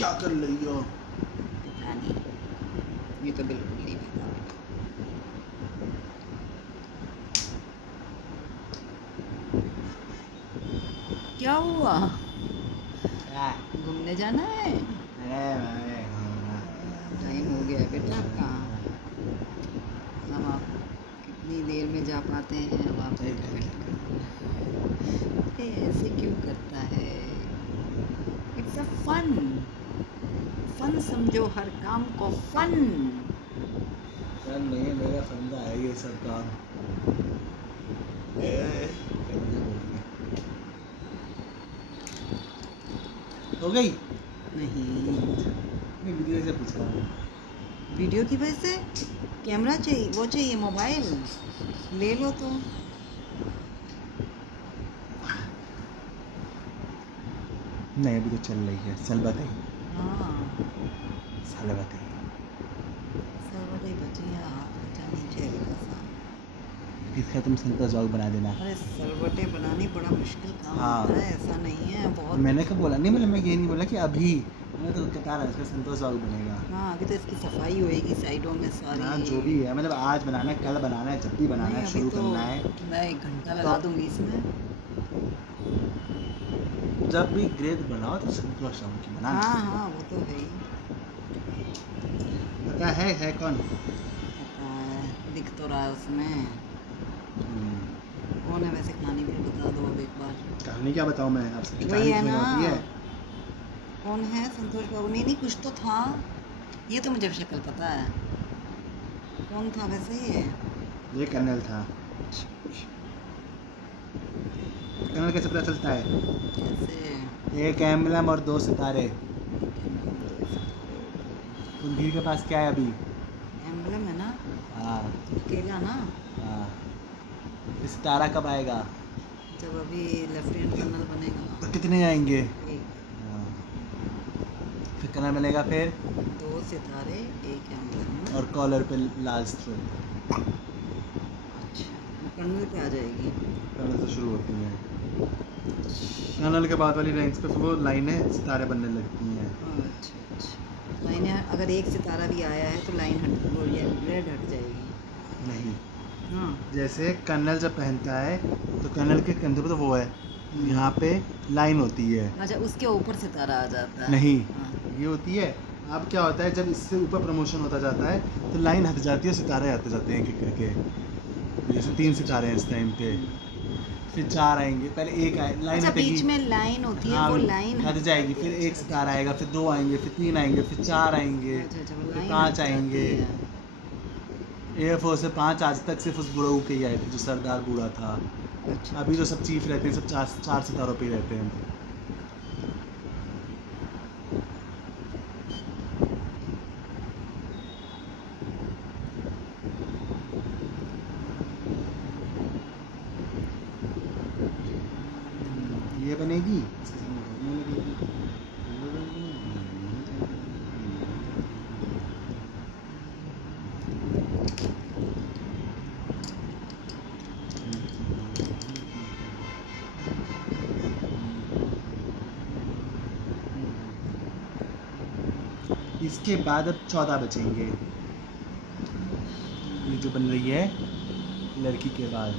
क्या कर रही हो? पता नहीं, ये तो बिल्कुल नहीं पता बेटा। क्या हुआ? घूमने जाना है? टाइम हो गया है बेटा आपका। अब आप कितनी देर में जा पाते हैं? अब आप अरे ऐसे क्यों करता है? It's a fun. फन समझो हर काम को फन। फन नहीं है, मेरा फंदा है ये सब काम। हो गई? नहीं, वीडियो से पूछ रहा हूँ। वीडियो की वजह से कैमरा चाहिए, वो चाहिए मोबाइल, ले लो तो। नहीं अभी तो चल रही है, चल बताई। हाँ, साले बताई। सर्वर ही बचिया हाथ बचा नीचे हल्का सा। इसका तुम संतोष जॉग बना देना। अरे सरवटे बनानी बड़ा मुश्किल काम हाँ। होता है, ऐसा नहीं है बहुत। मैंने कब बोला? नहीं मतलब मैं ये नहीं बोला कि अभी, मैंने तो बता रहा इसका संतोष जॉग बनेगा। हाँ, अभी तो इसकी सफाई होएगी साइडों में सारी। हाँ जो भी है, मतलब आज बनाना है, कल बनाना है, जब भी बनाना नहीं, है, अभी शुरू तो करना है। मैं 1 घंटा लगा दूंगी इसमें। जब भी ग्रेड बनाओ तो संतोष जॉग की बनाना। हाँ, वो तो है ही। पता है कौन? पता है, दिख तो रहा है उसमें। कौन है वैसे? कहानी भी बता दो अब एक बार। कहानी क्या बताऊँ मैं? आप सबकी वही कहानी है समझ ना, होती है। कौन है संतोष बाबू? नहीं, कुछ तो था, ये तो मुझे शक्ल पता है। कौन था वैसे ये कर्नल था। कर्नल कैसे पता चलता है? कैसे? एक एम्बलम और 2 सितारे। कुलधीर के पास क्या है अभी? एम्बलम है ना, हाँ अकेला ना। हाँ। ये सितारा कब आएगा? जब अभी लेफ्टिनेंट कर्नल बनेगा। कितने आएंगे? एक, हाँ। फिर कर्नल बनेगा फिर? 2 सितारे, 1 एम्बलम। और कॉलर पे लाल स्ट्रिप। अच्छा, वो कर्नल पे आ जाएगी। कर्नल से शुरू होती हैं। कर्नल के बाद वाली रैंक्स पे फिर वो लाइनें सितारे बनने लगती हैं। अच्छा, लाइनें अगर 1 सितारा भी आया है तो लाइन हट, वो ये रेड हट जाएगी। नहीं, हाँ, जैसे कर्नल जब पहनता है तो कर्नल के कंधे पे तो वो है, यहाँ पे लाइन होती है। अच्छा, उसके ऊपर सितारा आ जाता है। नहीं, हाँ, ये होती है। अब क्या होता है, जब इससे ऊपर प्रमोशन होता जाता है तो लाइन हट जाती है, सितारे आते जाते हैं एक एक करके। जैसे 3 सितारे हैं इस टाइम पे, फिर 4 आएंगे, पहले 1 आए, लाइन अच्छा, हटेगी। बीच में लाइन होती है, हाँ वो लाइन हट जाएगी, फिर 1 सितारा आएगा, फिर 2 आएंगे, फिर 3 आएंगे, फिर 4 आएंगे, अच्छा, वो फिर लाइन 5 हट आएंगे। जाती है। एयरफोर्स से 5 आज तक सिर्फ उस बुढ़ऊ के ही आए थे जो सरदार बूढ़ा था। अच्छा, अभी जो सब चीफ रहते हैं सब 4 सितारों पे ही रहते हैं। ये बनेगी, इसके बाद अब 14 बचेंगे, ये जो बन रही है लड़की के बाद।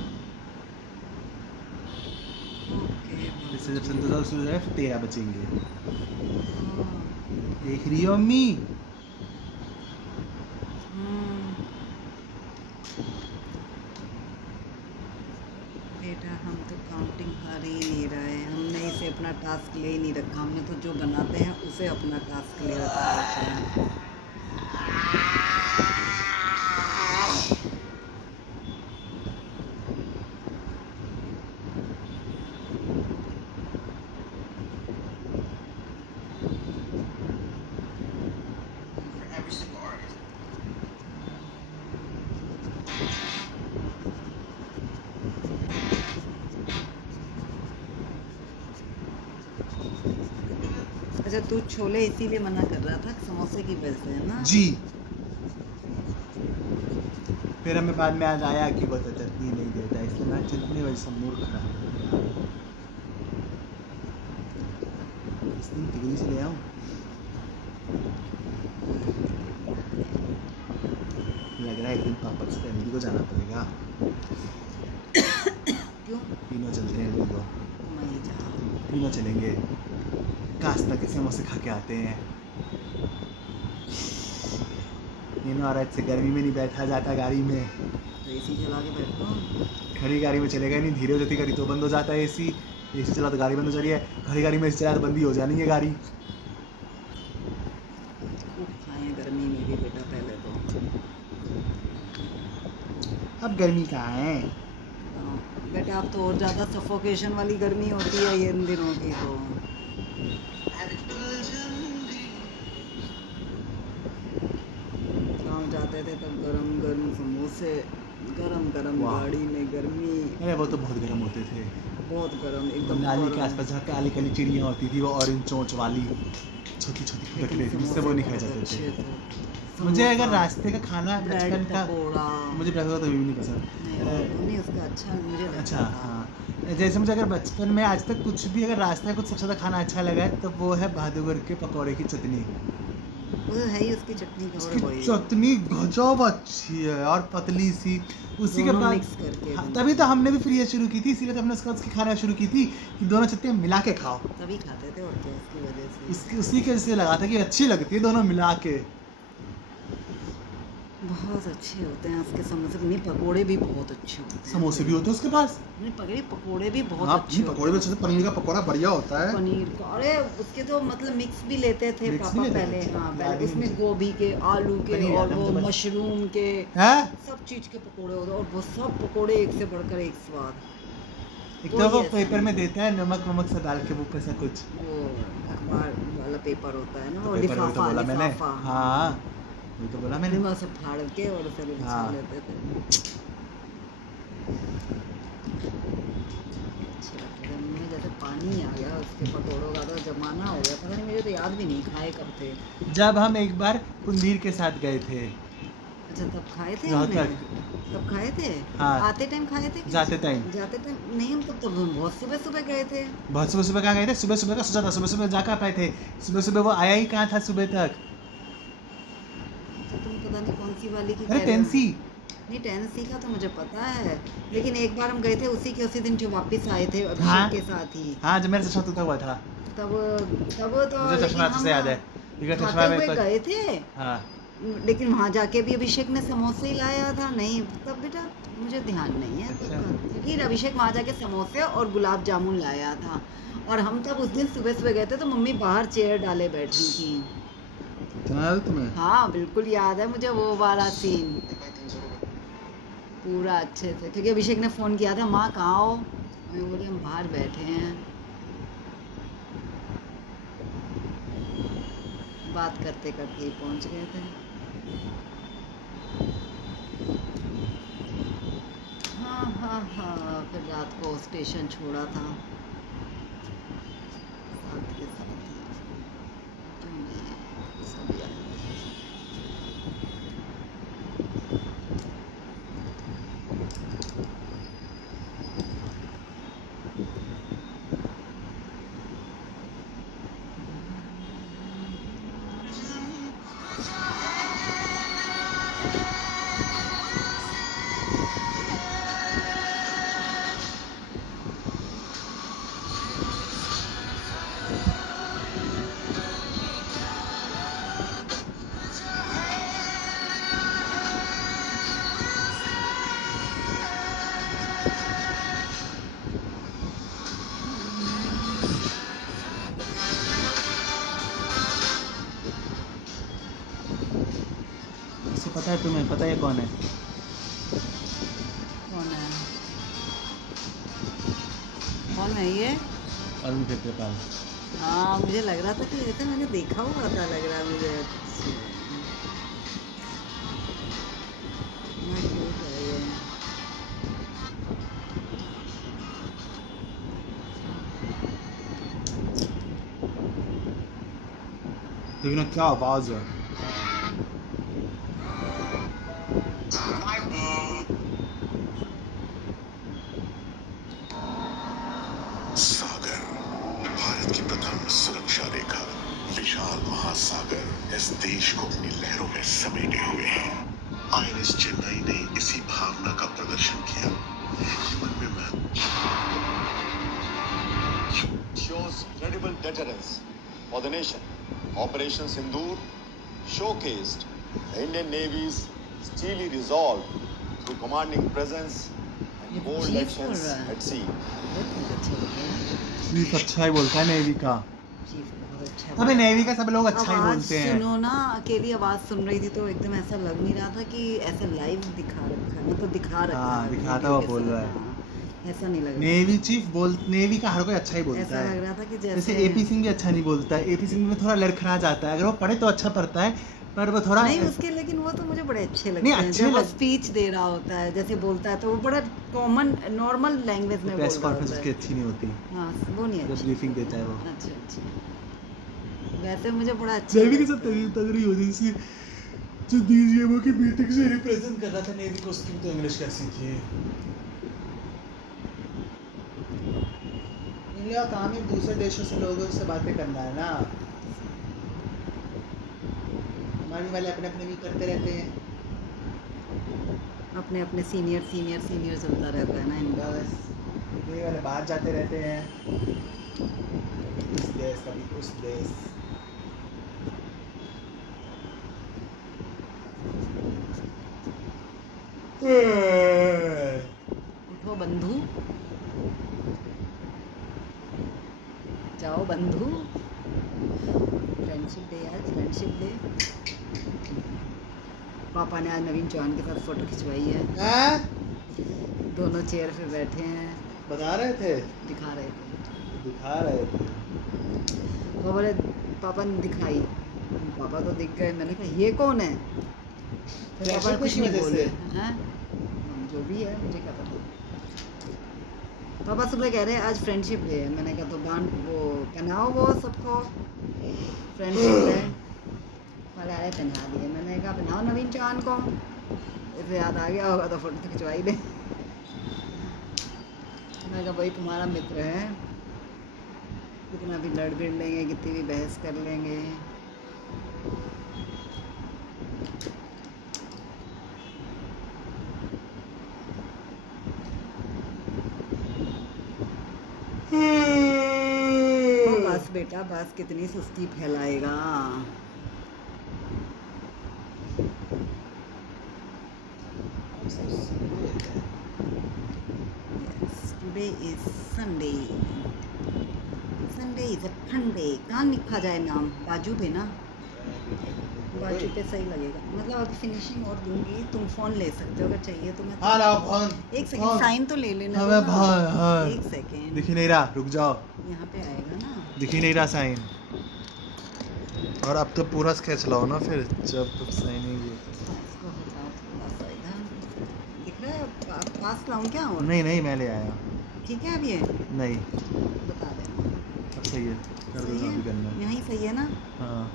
ओके, इससे जब संतोष शुरू हो जाए फिर 13 बचेंगे। हाँ, देख रही हो अम्मी? बेटा हम तो काउंटिंग कर ही नहीं रहे, हमने इसे अपना टास्क ले ही नहीं रखा। हमने तो जो बनाते हैं उसे अपना टास्क ले रखा है। अच्छा, तू छोले इसीलिए मना कर रहा था समोसे की वजह से, है ना? जी। फिर हमें बाद में आज आया कि वो तो चटनी नहीं देता, इसलिए मैं चटनी वजह से मूड खराब। इस दिन तिगड़ी से ले आऊँ? लग रहा है एक दिन पापा से फैमिली को जाना पड़ेगा। क्यों? तीनों चलते हैं लोग, वहीं जा। तीनों चलेंगे, कास्ता के समोसे खा के आते हैं। तीनों औरत से गर्मी में नहीं बैठा जाता गाड़ी में, तो एसी चला के बैठो। खड़ी गाड़ी में चलेगा ही नहीं, धीरे होती गाड़ी तो बंद हो जाता है एसी, एसी चला तो गाड़ी बंद हो जा रही है, खड़ी गाड़ी में एसी चला तो बंद ही हो जानी है गाड़ी। खूब खाएं गर्मी में भी बेटा पहले तो। अब गर्मी कहाँ है? बेटा अब तो और ज़्यादा सफोकेशन वाली गर्मी होती है ये इन दिनों की तो। गाँव जाते थे तब गरम गरम समोसे, गरम गरम वाह। गाड़ी में गर्मी, अरे वो तो बहुत गर्म होते थे। बहुत गरम एकदम। नाली के गरम। आसपास जहाँ काली काली चिड़ियाँ होती थी, वो ऑरेंज चोंच वाली छोटी छोटी फुटक लेकिन रहती थी, मुझसे वो नहीं खाए जाते अच्छे थे। थे। मुझे अगर समोसा, रास्ते का खाना ब्रेड बचपन का, पकोड़ा। मुझे ब्रेड पकोड़ा तो भी नहीं पसंद। नहीं उसका अच्छा मुझे लगता अच्छा था। हाँ, जैसे मुझे अगर बचपन में आज तक कुछ भी अगर रास्ते में कुछ सबसे ज़्यादा खाना अच्छा लगा है तो वो है बहादुर के पकौड़े की चटनी। वो है ही उसकी चटनी का और उसकी वही चटनी गजब अच्छी है और पतली सी। उसी के दोनों बाद मिक्स करके हाँ, एकदम। तभी तो हमने भी फ्री है शुरू की थी, इसीलिए तो हमने उसकी खाना शुरू की थी कि दोनों चटनियाँ मिला के खाओ। तभी खाते थे और क्या उसकी वजह से। उसकी उसी के से लगा था कि अच्छी लगती है दोनों मिला के। बहुत अच्छे होते हैं उसके समोसे, नहीं पकोड़े भी बहुत अच्छे होते हैं। समोसे भी होते हैं उसके पास। नहीं पकड़े पकोड़े भी बहुत हाँ अच्छे पकौड़े भी अच्छे से, पनीर का पकौड़ा बढ़िया होता है। पनीर का, अरे उसके तो मतलब मिक्स भी लेते थे मिक्स भी पापा लेते पहले। थे। हाँ याद पहले ही नहीं उसमें मुझे। गोभी के, आलू के पनीर और याद है वो मुझे बस। मशरूम के, हैं? सब चीज़ के पकोड़े होते और वो सब पकोड़े एक से बढ़कर एक स्वाद। एक कोई तो वो ऐसा पेपर में नहीं। देता है नमक वमक से डाल के वो पैसा कुछ। वो अखबार वाला पेपर होता है ना, तो वो पेपर वही तो लिफाफा बोला मैंने। लिफाफा। हाँ वही तो बोला मैंने। निम्बू से फाड़ के और उसे बिछा हाँ। लेते थे। अच्छे लगते थे। मुँह में जैसे पानी आ गया उसके पकौड़ों का, तो जमाना हो गया, पता नहीं मुझे तो याद भी नहीं खाए कब थे। जब हम एक बार कुंदीर के साथ गए थे अच्छा तब खाए थे यहाँ हमने? तक। तब खाए थे? हाँ। आते टाइम खाए थे कि जाते टाइम। जाते टाइम नहीं, हम तब बहुत सुबह सुबह गए थे। बहुत सुबह सुबह कहाँ गए थे? सुबह सुबह का सोचा था, सुबह सुबह जा कहाँ पाए थे? सुबह सुबह वो आया ही कहाँ था सुबह तक? तो तुम पता नहीं कौन सी वाली की अरे कह रहे हो। टेंसी। नहीं टेनेसी का तो मुझे पता है, लेकिन एक बार हम गए थे उसी दिन जो वापस आए थे अभिषेक हाँ। के साथ ही। हाँ जब मेरा चश्मा टूटा हुआ था। तब तब तो मुझे चश्मा अच्छे से याद है, क्योंकि चश्मा खाते में हुए कुछ। गए थे। हाँ लेकिन वहाँ जाके भी अभिषेक ने समोसे ही लाया था। नहीं तब बेटा मुझे ध्यान नहीं है तब अच्छा। का। क्योंकि अभिषेक वहाँ जाके समोसे और गुलाब जामुन लाया था, और हम तब उस दिन सुबह सुबह गए थे तो मम्मी बाहर चेयर डाले बैठी थी। इतना याद तुम्हें? हाँ बिल्कुल याद है मुझे वो वाला सीन पूरा अच्छे से, क्योंकि अभिषेक ने फ़ोन किया था, माँ कहाँ हो? मैं बोली हम बाहर बैठे हैं, बात करते करते ही पहुँच गए थे। हाँ हाँ हाँ, फिर रात को स्टेशन छोड़ा था साथ के साथ ही। क्यों नहीं, सब याद है। इसको पता है तुम्हें? पता है कौन है? कौन है? कौन है ये? अरुण क्षेत्रपाल। हाँ मुझे लग रहा था कि ये तो मैंने देखा हुआ था, लग रहा है मुझे। अच्छा, कितना क्यूट है ये। देखो ना क्या आवाज़ है। सागर, भारत की प्रथम सुरक्षा रेखा, विशाल महासागर इस देश को अपनी लहरों में समेटे हुए है। आईएनएस चेन्नई ने इसी भावना का प्रदर्शन किया। जीवन में मैं shows credible deterrence for the nation. Operation Sindoor showcased the Indian Navy's steely resolve through commanding presence ये and तो bold चीफ actions बोल रहा है। at sea. बहुत अच्छा लग रहा है। चीफ अच्छा ही बोलता है नेवी का। चीफ बहुत अच्छा अबे बोल रहा है। नेवी का सब लोग अच्छा ही आवाज बोलते हैं। सुनो ना, अकेली आवाज सुन रही थी तो एकदम ऐसा लग नहीं रहा था कि ऐसा लाइव दिखा रखा है, मतलब दिखा रखा हाँ, है दिखाता वीडियो हुआ के बोल साथ, रहा है। हाँ, ऐसा नहीं लग रहा नेवी चीफ बोल नेवी का हर कोई अच्छा ही बोलता ऐसा है। लग रहा था कि जैसे जैसे एपी सिंह भी अच्छा नहीं बोलता है। एपी सिंह में थोड़ा लड़खड़ा जाता है, अगर वो पढ़े तो अच्छा पढ़ता है, पर वो थोड़ा नहीं उसके, लेकिन वो तो मुझे बड़े अच्छे लगते नहीं, हैं अच्छे जब वो लग- स्पीच दे रहा होता है, जैसे बोलता है तो वो बड़ा कॉमन नॉर्मल लैंग्वेज में बोल प्रेस रहा कॉन्फ्रेंस होता की है। अच्छी नहीं होती हाँ वो नहीं जब अच्छा ब्रीफिंग देता है वो। अच्छा अच्छा, वैसे मुझे बड़ा अच्छा नेवी के लगता सब है। तगड़ी होती है, इसलिए जो डीजीएमओ की मीटिंग से रिप्रेजेंट कर रहा था नेवी को, उसकी भी तो इंग्लिश कैसी थी। इनका काम ही दूसरे देशों से लोगों से बातें करना है ना। हमारे वाले अपने अपने भी करते रहते हैं। अपने अपने सीनियर सीनियर सीनियर चलता रहता है ना इनका। बस ये वाले बाहर जाते रहते हैं, इस देश कभी उस देश। उठो बंधु, जाओ बंधु, फ्रेंडशिप डे आज, फ्रेंडशिप डे। पापा ने आज नवीन चौहान के साथ फोटो खिंचवाई है, हाँ? दोनों चेयर पे बैठे हैं, बता रहे थे, दिखा रहे थे। दिखा रहे थे। वो बोले पापा ने दिखाई, पापा तो दिख गए, मैंने कहा ये कौन है, फिर पापा Friendship कुछ की नहीं वजह बोले से? हैं, जो भी है मुझे क्या पता। पापा सुबह कह रहे हैं आज फ्रेंडशिप डे है, मैंने कहा तो बांध वो पहनाओ वो सबको, फ्रेंडशिप डे वाले आए पहना दिए, मैंने कहा पहनाओ नवीन चौहान को, इसे याद आ गया होगा तो फोटो तो खिंचवाई दे। मैंने कहा भाई तुम्हारा मित्र है, कितना भी लड़ भिड़ लेंगे, कितनी भी बहस कर लेंगे, ओ बस बेटा बस, कितनी सुस्ती फैलाएगा। Yes, today is Sunday. Sunday is a fun day. कहाँ लिखा जाए नाम, बाजू पे ना, बाजू पे सही लगेगा। मतलब अभी फिनिशिंग और दूंगी, तुम फोन ले सकते हो अगर चाहिए तो। मैं हाँ लाओ फोन। एक सेकंड साइन तो ले लेना हाँ, दो मैं ना। हाँ, हाँ। एक सेकंड, दिख ही नहीं रहा, रुक जाओ। यहाँ पे आएगा ना। दिख ही नहीं रहा साइन। और अब तो पूरा स्केच लाओ ना, फिर जब साइन ही ये। इसको हटाओ थोड़ा सा इधर, दिख रहा है पास लाऊं क्या और? नहीं नहीं, मैं ले आया। ठीक है अब ये नहीं, बता देना। अब सही है, कर दो सही जो भी करना है, है। यहीं सही है ना। हाँ,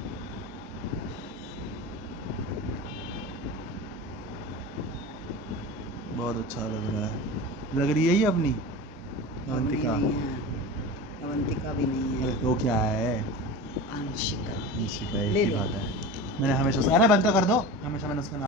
बहुत अच्छा लग रहा है। लग रही है ये अपनी अवनी अवंतिका। नहीं है, अवंतिका भी नहीं अरे है, तो क्या है, अंशिका। इसी का एक ले ही लो। बात है। मैंने हमेशा अरे बंद तो कर दो, हमेशा मैंने उसका नाम